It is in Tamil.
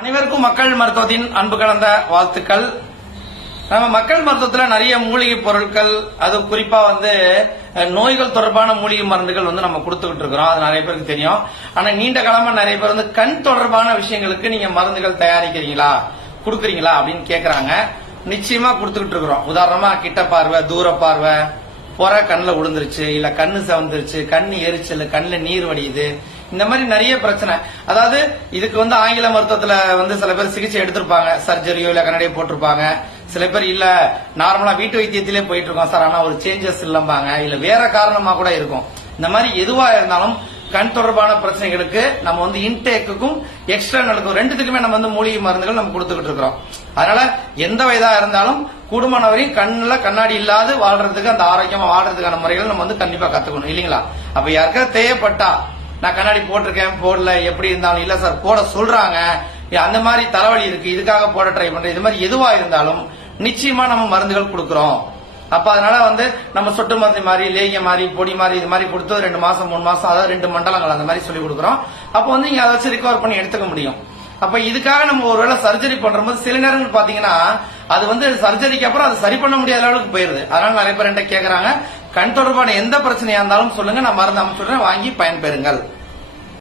அனைவருக்கும் மக்கள் மருத்துவத்தின் அன்பு கலந்த வாழ்த்துக்கள். நம்ம மக்கள் மருத்துவத்தில் நிறைய மூலிகை பொருட்கள் அது குறிப்பா வந்து நோய்கள் தொடர்பான மூலிகை மருந்துகள் வந்து நம்ம கொடுத்துக்கிட்டு இருக்கிறோம். அது நிறைய பேருக்கு தெரியும். ஆனா நீண்ட காலமா நிறைய பேர் வந்து கண் தொடர்பான விஷயங்களுக்கு நீங்க மருந்துகள் தயாரிக்கிறீங்களா? கொடுக்குறீங்களா? அப்படின்னு கேக்குறாங்க. நிச்சயமா கொடுத்துக்கிட்டு இருக்கிறோம். உதாரணமா கிட்ட பார்வை தூர பார்வை புற கண்ணில் விழுந்துருச்சு இல்ல கண்ணு சவந்துருச்சு கண்ணு எரிச்சல் கண்ணில் நீர் வடியுது இந்த மாதிரி நிறைய பிரச்சனை. அதாவது இதுக்கு வந்து ஆங்கில மருத்துவத்துல வந்து சில பேர் சிகிச்சை எடுத்திருப்பாங்க. சர்ஜரியோ இல்ல கண்ணாடியோ போட்டிருப்பாங்க. சில பேர் இல்ல நார்மலா வீட்டு வைத்தியத்திலே போயிட்டு இருக்கோம் சார். ஆனா ஒரு சேஞ்சஸ் இல்லம்பாங்க. இல்ல வேற காரணமா கூட இருக்கும். இந்த மாதிரி எதுவா இருந்தாலும் கண் தொடர்பான பிரச்சனைகளுக்கு நம்ம வந்து இன்டேக்குக்கும் எக்ஸ்டர்னலுக்கும் ரெண்டுத்துக்குமே நம்ம வந்து மூலிகை மருந்துகள் நம்ம கொடுத்துக்கிட்டு இருக்கிறோம். அதனால எந்த வயதா இருந்தாலும் கூடுமான கண்ணில் கண்ணாடி இல்லாது வாழ்றதுக்கு அந்த ஆரோக்கியமா வாழ்றதுக்கான முறைகள் நம்ம வந்து கண்டிப்பா கத்துக்கணும். இல்லீங்களா? அப்ப யாருக்காவது தேவைப்பட்டா நான் கண்ணாடி போட்டிருக்கேன் போடல எப்படி இருந்தாலும் இல்ல சார் போட சொல்றாங்க. அந்த மாதிரி தலைவலி இருக்கு இதுக்காக போட ட்ரை பண்றேன். இது மாதிரி எதுவா இருந்தாலும் நிச்சயமா நம்ம மருந்துகள் கொடுக்குறோம். அப்ப அதனால வந்து நம்ம சொட்டு மருந்து மாதிரி லேகிய மாதிரி பொடி மாதிரி இது மாதிரி கொடுத்து ரெண்டு மாசம் மூணு மாசம் அதாவது ரெண்டு மண்டலங்கள் அந்த மாதிரி சொல்லி கொடுக்குறோம். அப்போ வந்து நீங்க அதை வச்சு ரிகவர் பண்ணி எடுத்துக்க முடியும். அப்ப இதுக்காக நம்ம ஒருவேளை சர்ஜரி பண்றபோது சில நேரங்கள் பாத்தீங்கன்னா அது வந்து சர்ஜரிக்கு அப்புறம் அது சரி பண்ண முடியாத அளவுக்கு போயிருது. அதனால நிறைய பேர் என்கிட்ட கேக்குறாங்க. கண் தொடர்பான எந்த பிரச்சனையா இருந்தாலும் சொல்லுங்க நான் மருந்து அமைச்சுடுறேன் வாங்கி பயன்பெறுங்கள்.